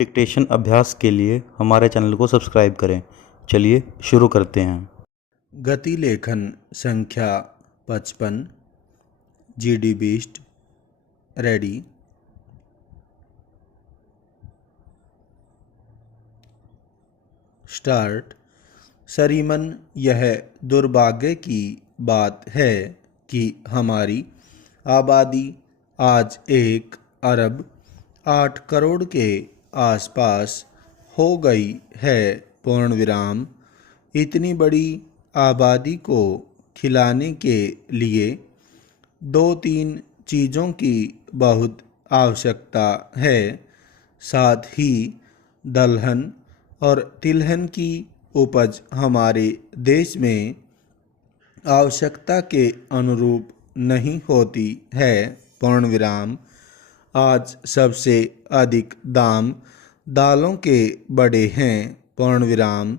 Dictation अभ्यास के लिए हमारे चैनल को सब्सक्राइब करें। चलिए शुरू करते हैं। गति लेखन संख्या 55 GD बीस्ट रेडी। स्टार्ट। श्रीमन, यह दुर्भाग्य की बात है कि हमारी आबादी आज 1 अरब 8 करोड़ के आसपास हो गई है। पूर्ण विराम। इतनी बड़ी आबादी को खिलाने के लिए 2-3 चीज़ों की बहुत आवश्यकता है। साथ ही दलहन और तिलहन की उपज हमारे देश में आवश्यकता के अनुरूप नहीं होती है। पूर्ण विराम। आज सबसे अधिक दाम दालों के बढ़े हैं। पूर्ण विराम।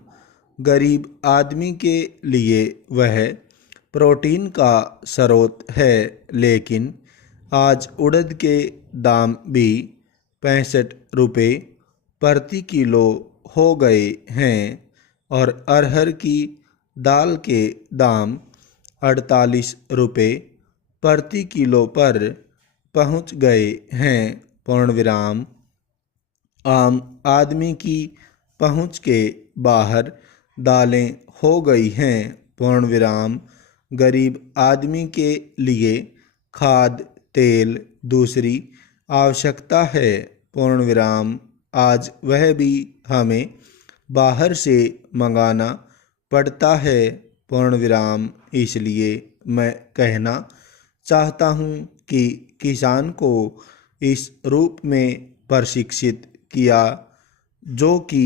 गरीब आदमी के लिए वह प्रोटीन का स्रोत है, लेकिन आज उड़द के दाम भी 65 रुपये प्रति किलो हो गए हैं और अरहर की दाल के दाम 48 रुपये प्रति किलो पर पहुंच गए हैं। पूर्ण विराम। आम आदमी की पहुंच के बाहर दालें हो गई हैं। पूर्ण विराम। गरीब आदमी के लिए खाद तेल दूसरी आवश्यकता है। पूर्ण विराम। आज वह भी हमें बाहर से मंगाना पड़ता है। पूर्ण विराम। इसलिए मैं कहना चाहता हूँ कि किसान को इस रूप में प्रशिक्षित किया जो कि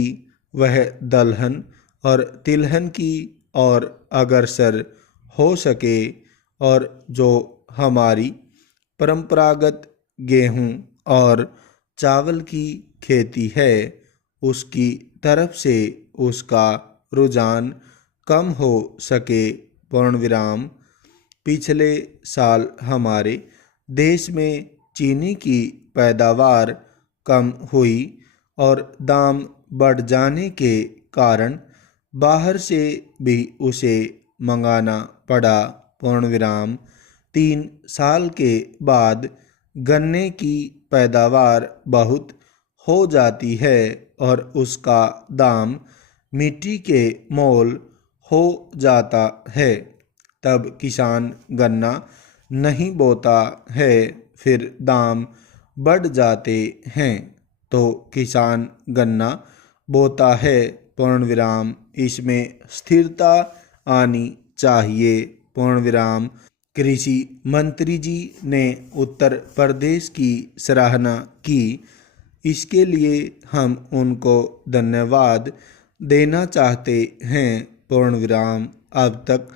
वह दलहन और तिलहन की ओर अग्रसर हो सके और जो हमारी परंपरागत गेहूं और चावल की खेती है उसकी तरफ से उसका रुझान कम हो सके। पूर्ण विराम। पिछले साल हमारे देश में चीनी की पैदावार कम हुई और दाम बढ़ जाने के कारण बाहर से भी उसे मंगाना पड़ा। पूर्ण विराम। 3 साल के बाद गन्ने की पैदावार बहुत हो जाती है और उसका दाम मिट्टी के मोल हो जाता है। तब किसान गन्ना नहीं बोता है, फिर दाम बढ़ जाते हैं तो किसान गन्ना बोता है। पूर्ण विराम। इसमें स्थिरता आनी चाहिए। पूर्ण विराम। कृषि मंत्री जी ने उत्तर प्रदेश की सराहना की, इसके लिए हम उनको धन्यवाद देना चाहते हैं। पूर्ण विराम। अब तक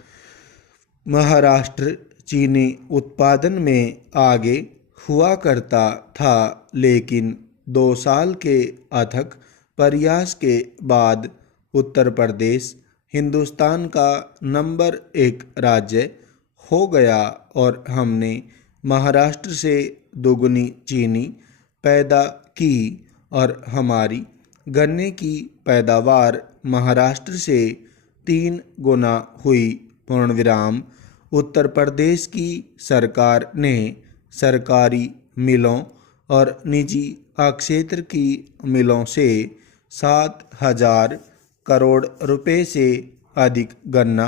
महाराष्ट्र चीनी उत्पादन में आगे हुआ करता था, लेकिन 2 साल के अथक प्रयास के बाद उत्तर प्रदेश हिंदुस्तान का नंबर 1 राज्य हो गया और हमने महाराष्ट्र से दोगुनी चीनी पैदा की और हमारी गन्ने की पैदावार महाराष्ट्र से 3 गुना हुई। पूर्ण विराम। उत्तर प्रदेश की सरकार ने सरकारी मिलों और निजी क्षेत्र की मिलों से 7,000 करोड़ रुपए से अधिक गन्ना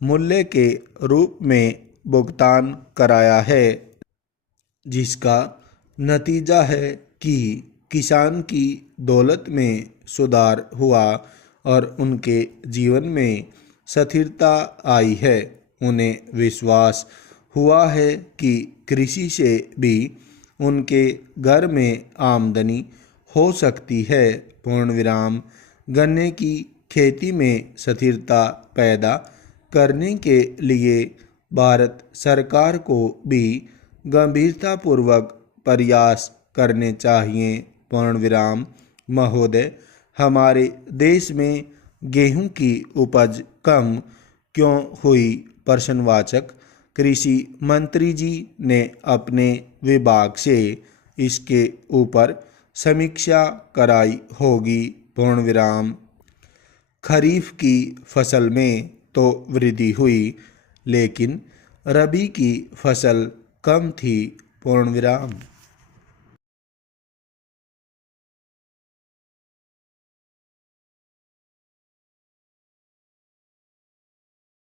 मूल्य के रूप में भुगतान कराया है, जिसका नतीजा है कि किसान की दौलत में सुधार हुआ और उनके जीवन में स्थिरता आई है। उन्हें विश्वास हुआ है कि कृषि से भी उनके घर में आमदनी हो सकती है। पूर्ण विराम। गन्ने की खेती में स्थिरता पैदा करने के लिए भारत सरकार को भी गंभीरतापूर्वक प्रयास करने चाहिए। पूर्ण विराम। महोदय, हमारे देश में गेहूं की उपज कम क्यों हुई? प्रश्नवाचक। कृषि मंत्री जी ने अपने विभाग से इसके ऊपर समीक्षा कराई होगी पूर्ण विराम। खरीफ की फसल में तो वृद्धि हुई, लेकिन रबी की फसल कम थी पूर्ण विराम।